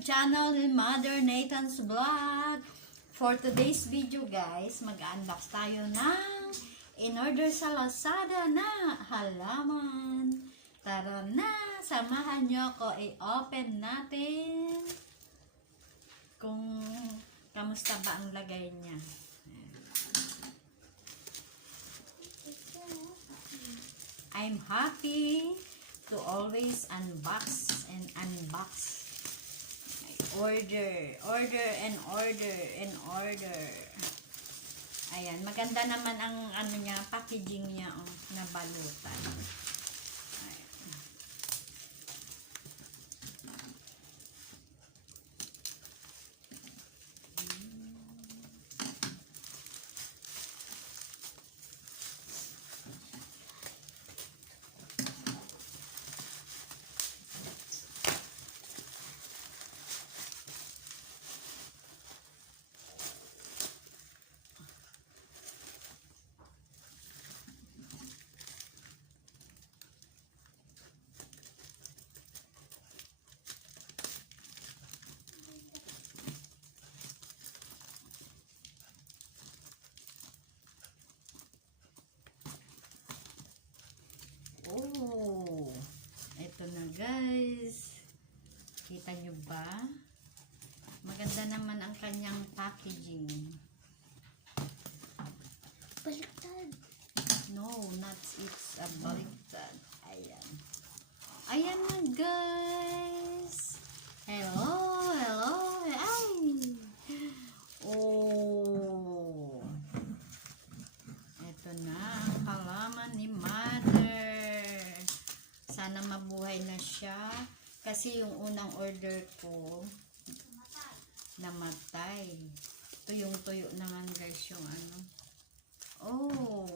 YouTube channel ni Mother Nathan's Vlog. For today's video guys, mag-unbox tayo ng in-order sa Lazada na halaman. Tara na, samahan nyo ako, i-open natin kung kamusta ba ang lagay niya. I'm happy to always unbox and unbox. Order and order. Ayan, maganda naman ang ano niya, packaging niya, oh, na balutan. Ayan. Oh, eto na guys. Kita nyo ba? Maganda naman ang kanyang packaging. Baliktad. No, not it's a baliktad. Ayan. Ayan na guys. Hello. Ay. Oh. Eto na ang halaman ni Mother. Sana mabuhay na siya. Kasi yung unang order ko, namatay. Tuyong-tuyo naman guys yung ano. Oh.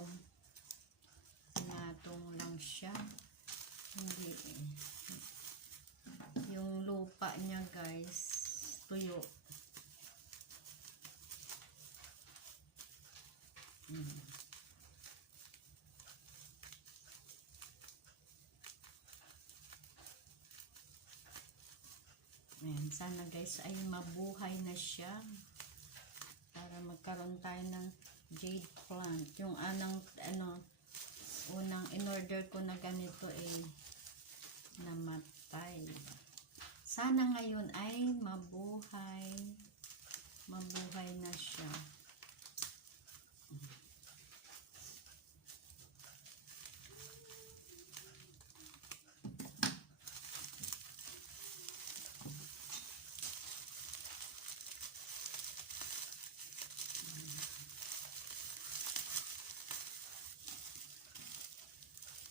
Natong lang siya. Hindi. Yung lupa niya guys, tuyo. Ayan, sana guys ay mabuhay na siya para magkaroon tayo ng jade plant. Yung unang in-order ko na ganito namatay. Sana ngayon ay mabuhay na siya.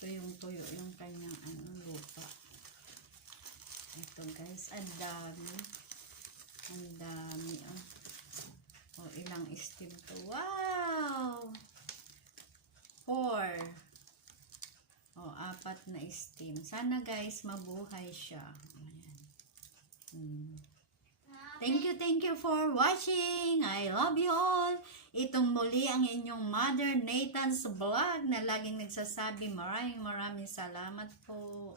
Tuyong-tuyo yung kanyang lupa. Ito guys, ang dami. Oh, ilang stem to. Wow! 4. Oh, 4 na stem. Sana guys, mabuhay siya. Ayan. Thank you for watching. I love you all. Itong muli ang inyong Mother Nathan's Vlog na laging nagsasabi maraming salamat po.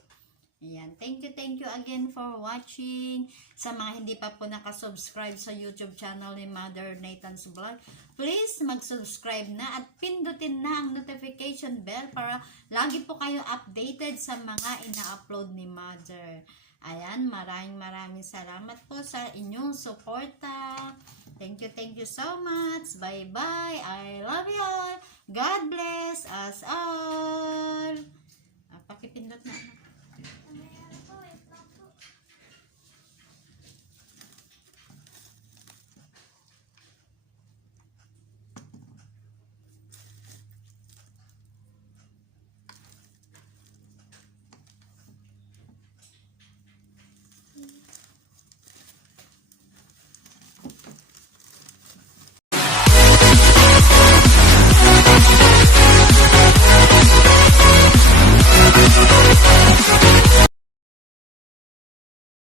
Ayan. Thank you again for watching. Sa mga hindi pa po nakasubscribe sa YouTube channel ni Mother Nathan's Vlog, please mag-subscribe na at pindutin na ang notification bell para lagi po kayo updated sa mga ina-upload ni Mother. Ayan, maraming salamat po sa inyong suporta. Thank you so much. Bye-bye. I love you all. God bless us all. Pakipindot na.